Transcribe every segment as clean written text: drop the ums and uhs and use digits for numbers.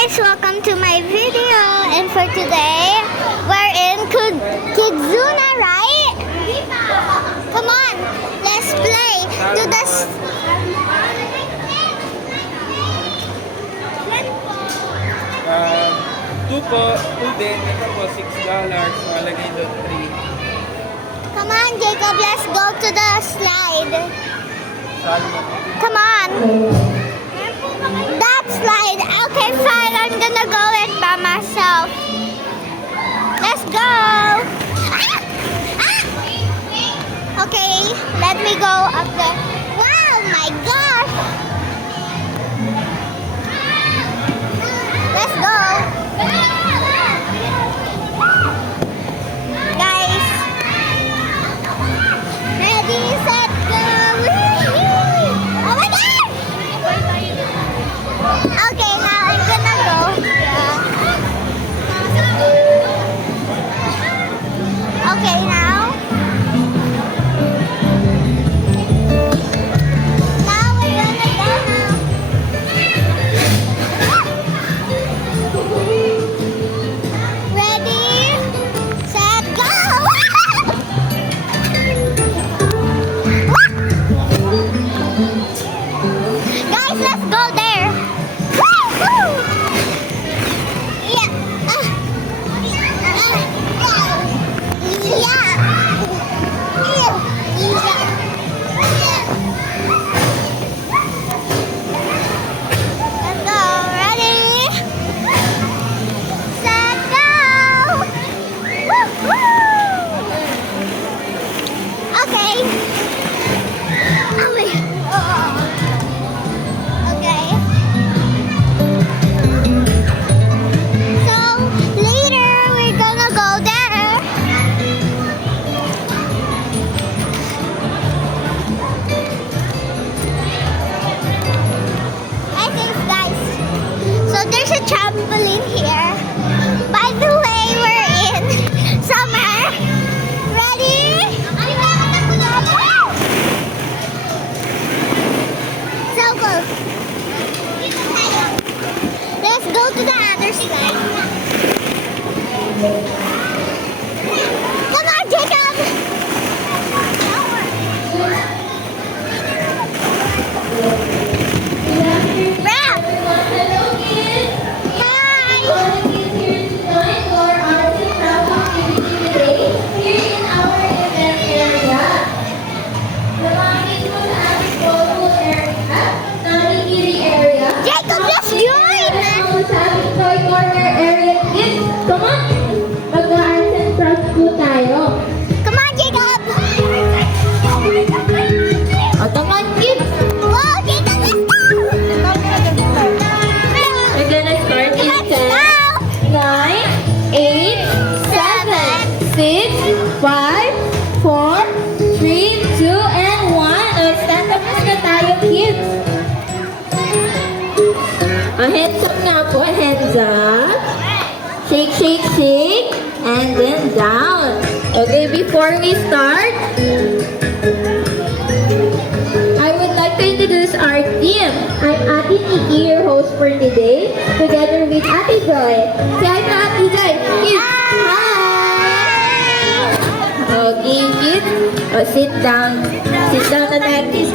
guys, welcome to my video, and for today we're in Kidzuna, right? Come on, let's play to the Two po, two din. Ito po, $6. Malagay doon, 3. Come on, Jacob, let's go to the slide. Saan mo? Come on. That slide. Okay, fine. I'm gonna go it by myself. Let's go. Ah! Ah! Okay, let me go up there. Wow, my gosh. Let's go. Guys. Ready, set, go. Oh my God! Okay, now I'm gonna go. Okay, now. Now we're gonna go now. Ready, set, go! Guys, let's go there. Woo! Yeah. Let's go. Ready? Set, go! Woo! Okay. Oh my. Okay. So later we're gonna go there. I think, guys. So there's a trampoline here. By the way, we're in summer. Ready? So close. Let's go to the other slide. Come on, Jacob! Rap! Hi! Jacob, let's join! Come on, Jacob! Whoa, Jacob, let's go! Let's go! 5, 4, 3, 2, and 1. O, stand up na tayo, kids. O, hands up nga po. Hands up. Shake, shake, shake. And then down. Okay, before we start, I would like to introduce our team. I'm Ate Nikki, your host for today, together with Ate Joy. Say hi to Ate Joy. Kids, hi! Okay, kids. Oh, sit down. Sit down na natin.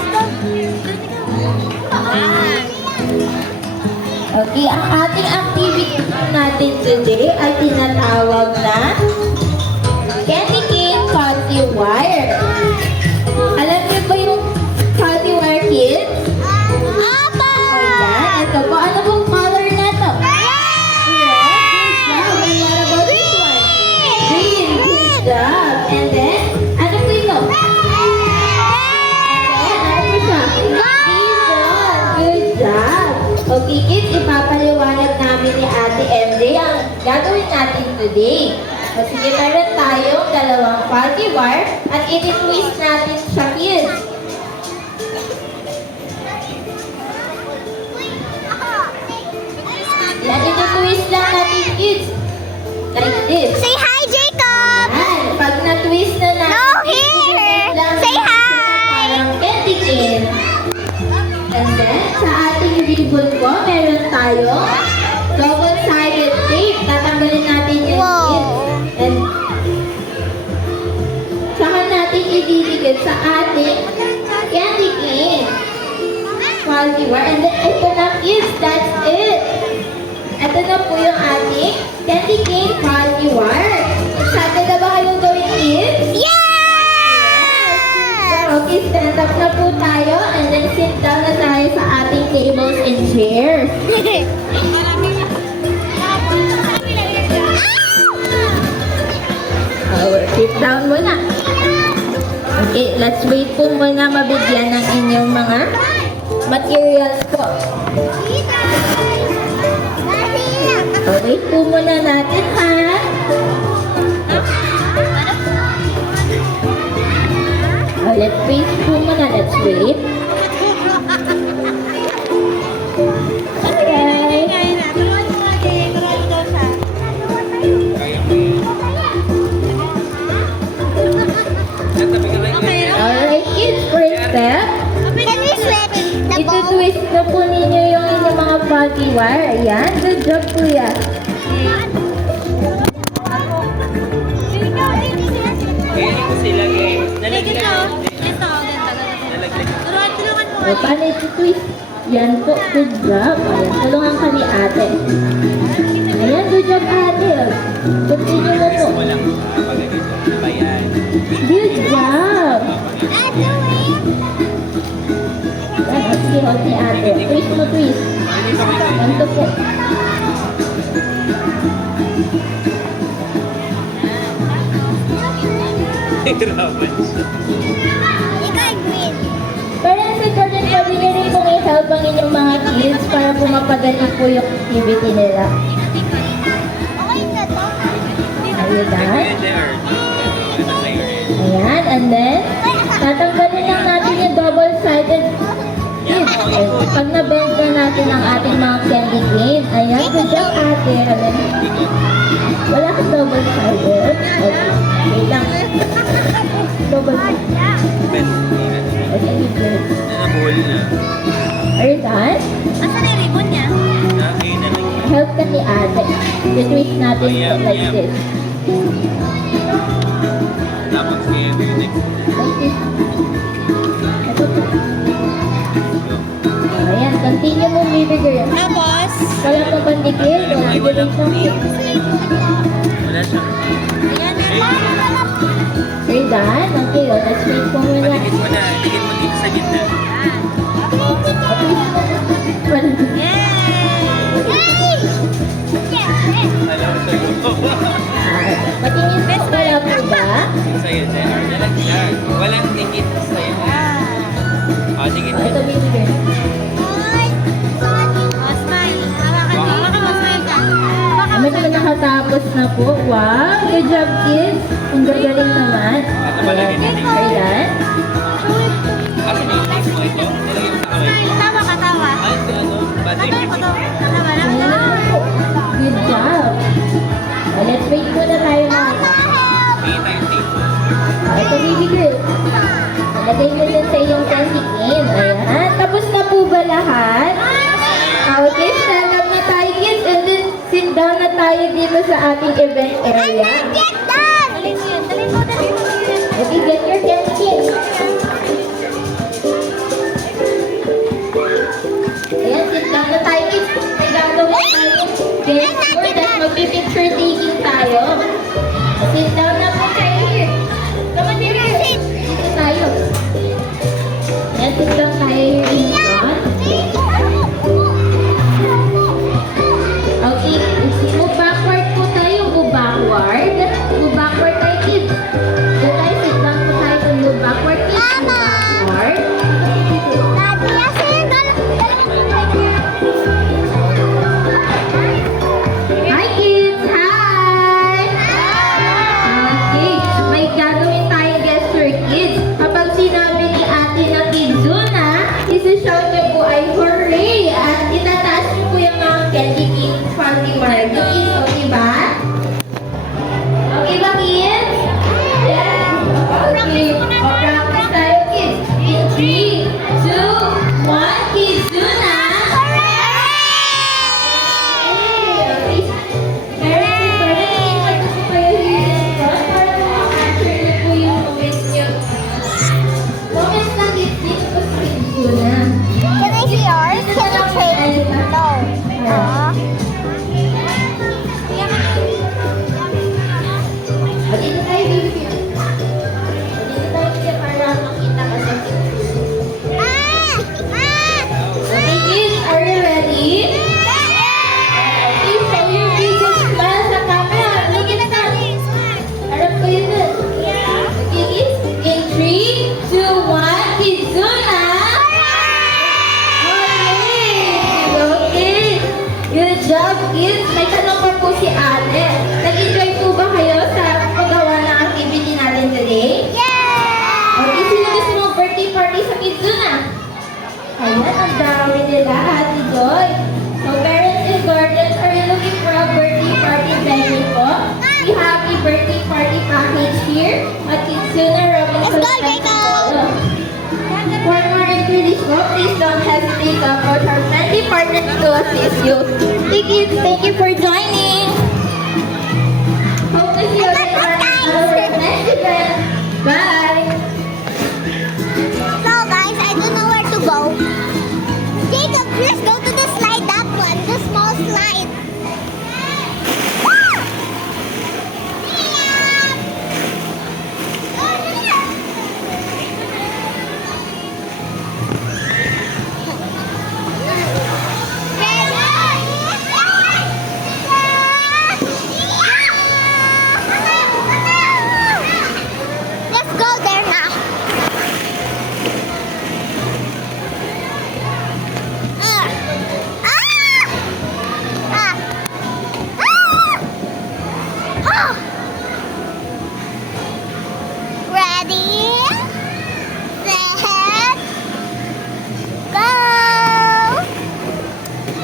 Okay, ang ating activity natin today ay tinatawag na Candy Cane Cutty Wire. Alam niyo ba yung cutty wire, kids? Apa! Ayan, ito po. Ano pong color na to? Red. Good job. And what about this one? Green. Good job. And then, ano po ito? And then, ano po siya? Ribbon. Good job. Okay, kids, ipapaliwanag namin ni Ate MJ ang gagawin natin today. O sige, meron tayong dalawang cutty wire at i-twist natin siya, kids. Yan, ito-twist lang natin, kids. Like this. Say hi, Jacob! Yan. Pag na-twist na natin, No, here! lang Say natin hi! parang candy cane. And then, sa ating ribbon po, meron tayong double Sit down muna. Okay, let's wait po muna mabigyan ng inyong mga materials po. Wait po muna natin, ha? Let's wait po muna. Let's wait. Okay. Kaya mo yun. Natabi ka lang yun. Alright, kids, first step. Can we switch the ball? Ito-twist na po ninyo yung inyong mga body wire. Ayan, good job, kuya. Kaya ko sila guys. Nalaglag. Nalaglag. O, paano ito-twist? Yan po, good job. Ayan, tulungan ka ni ate. Ayan, good job, ate. Continue mo po. Mo lang. Pagkakit ko. Bayan. Good job. Ayan, sige, hold ni ate. Twist mo, twist. Ganito po. Hirapan. Parents, important po din rin kung i-help ang inyong mga kids para po mapadali po yung activity nila. Are you done? Kuya JR. Ito sa'yo rin. Ayan, and then, tatanggalin lang natin yung double-sided kids. Pag na-bend na natin ang ating mga candy cane. Ayan, good job ate. Ayan. Wala kang double-sided. Okay, wait lang. Double-sided. Ben. Okay, good. Nanabuhol na. Are you done? Ayun na lang. Help ka ni ate. I-twist natin Ayan, like ayan. this. Tapos kaya ko yung next. Like this. Ito po. Ayan, continue mo, baby girl. Tapos, Wala pa bandikit. Wala Ay, walang din Wala siya. You're done? Okay, let's wait po muna. Patikit mo na. Tikit mo dito sa gitna. Alam mo sa'yo. Patingin po, wala po ba? Sa'yo, JR. Nalaglag. Walang tikit sa'yo. Tikit mo. Ito, baby girl. Kami na nakatapos na po. Wow, good job, kids. Ang gagaling naman. Malagay na Ayan, are you done? Asa na yung tape mo ito? Nilagay mo sa kamay mo. Ay, ito ano? Bati. Ayan. Good job. Let's wait muna tayo mga Kita yung tape mo. ito, baby girl. Lagay mo dyan sa iyong candy cane. Ayan. Tapos na po ba lahat? Okay, stand up na tayo, kids. And then, sit down na tayo dito sa ating event area. Okay, get your candy cane. Ayan, sit down na tayo, kids. May gagawin tayo. Get more. Tapos magpipicture taking tayo. Sit down na po tayo here. Come on, baby. Dito tayo. Ayan, sit down tayo here in front. Okay, move backward po tayo. Move backward. Move backward tayo, kids. Doon tayo, sit down po tayo. Move backward, kids. Move backward. Hi, kids! Hi! Okay, may gagawin tayong gesture, kids. Kapag sinabi ni ate na Kizuna, isi-shout niyo po ay hooray! At itataas niyo po yung mga candy cane Funky Mario. Okay ba? Okay ba, kids? Yes! Okay, practice tayo, kids. In 3, 2, 1, Kizuna! Can I see yours? Can you trade? No. Kids, may tanong pa po si Ate. Nag-enjoy po ba kayo sa paggawa ng activity natin today? Yeah! Okay, sino gusto mo birthday party sa kids dun ah? Ayan, ang dami nila, Ate Joy. So, parents and guardians, are you looking for a birthday party venue po? We have a birthday party package here at Kitsuna Robinson Let's go, Jacob! For more inquiries po, please don't hesitate to approach our friendly partners to assist you. Thank you for joining. Hope to see you at our next event. Bye! So guys, I don't know where to go. Jacob, let's go to the slide, that one, the small slide. Let's go there now. Ready, set, go.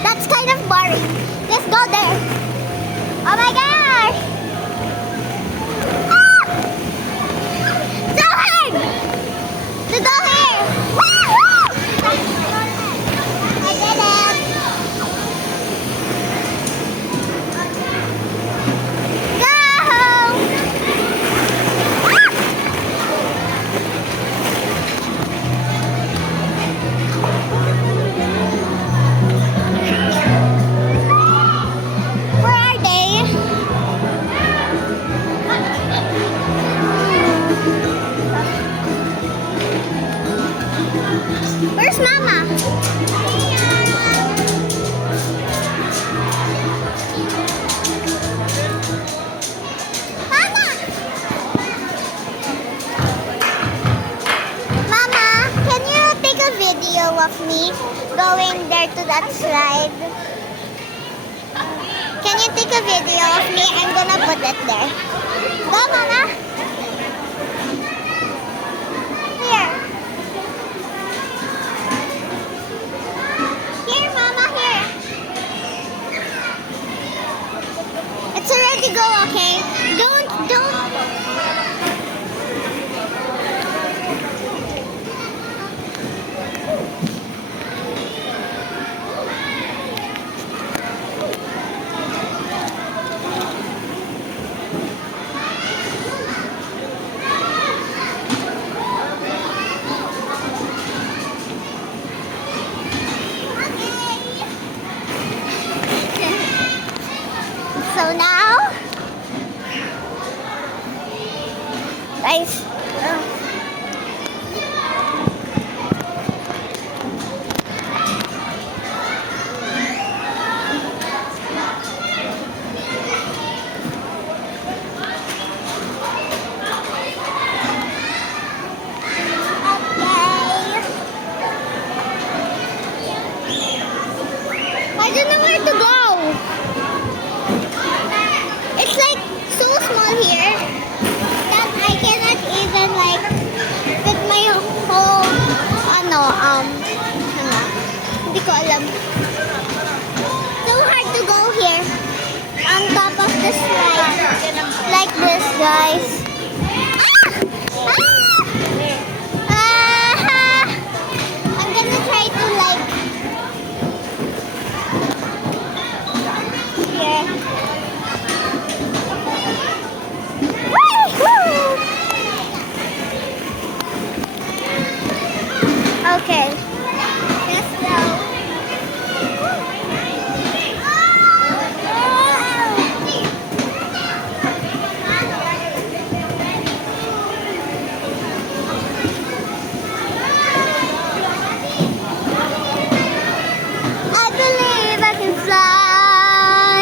That's kind of boring. Let's go there. Oh my gosh. So hard to go here. Woo! I did it. Go! Where are they? Where's Mama? Mama! Mama, can you take a video of me going there to that slide? Can you take a video of me? I'm gonna put it there. Go, Mama! Here. Here, Mama, here. It's already go, okay? Don't. So now, guys, I don't know where to go. It's like so small here that I cannot even like fit my whole hindi ko alam. So hard to go here on top of the slide like this, guys. I'm gonna try to like here. Okay. Let's go. I believe I can fly.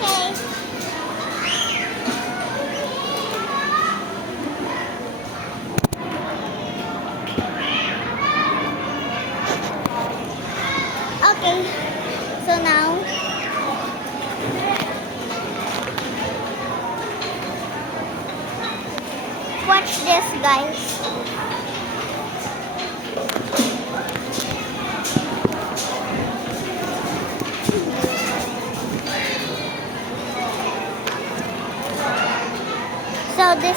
Okay.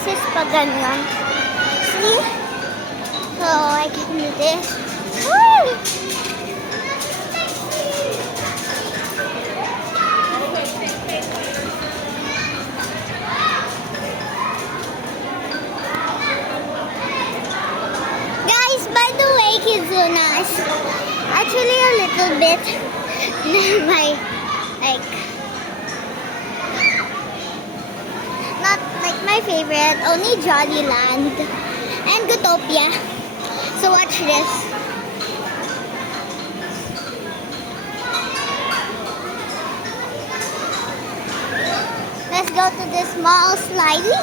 is pa ganyan. See? So, I can do this. Woo! Guys, by the way, Kizuna is actually a little bit my, like, not like my favorite, only Jollyland and Gutopia. So watch this. Let's go to this small slidey.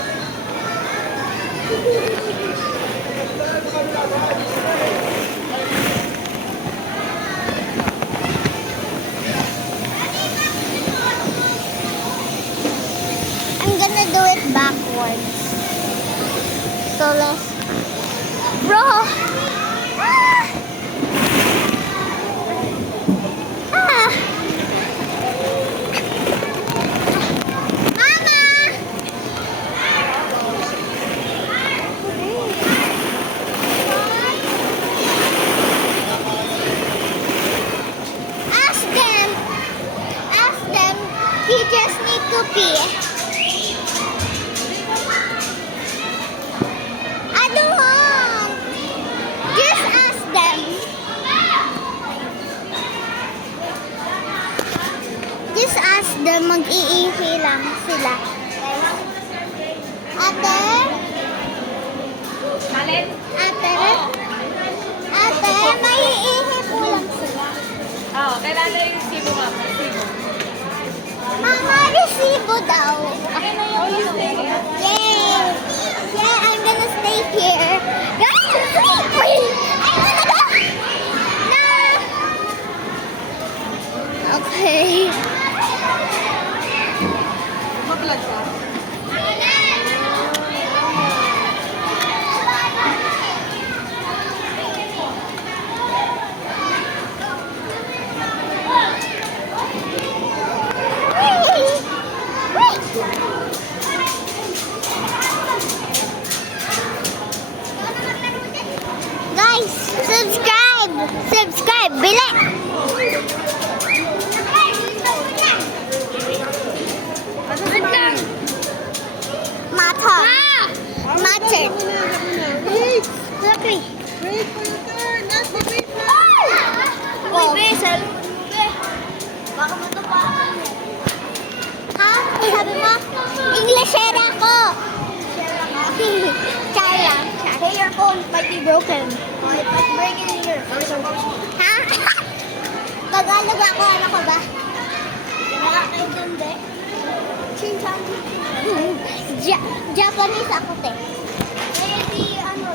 I'm gonna do it backwards. So let's... Bro! Ah! Ah! Mama! Ask them. Ask them. You just need to pee. I don't want. Just ask them. Just ask them. Mag-iihi lang sila. Ate? Alin? Ate? Ate, maiihi po lang sila. Oo, kailangan yung resibo, ma'am. Resibo. Mama, resibo daw. Okay na yung resibo. Yay! Yeah, I'm gonna stay here. Guys, wait! I wanna go! No! Okay. Mag-vlog ka? Guys, subscribe! Subscribe! Bili! Mata. Matter. Lucky. Wait for your turn. That's the wait for Oh. Baka ha? Sabi mo? Englishera ko. Char lang. Hey, your phone might be broken. Bring it in here. Ha? Tagalog ako. Ano ko ba? Nakakaintindi. Japanese ako, te. Eh, di, ano,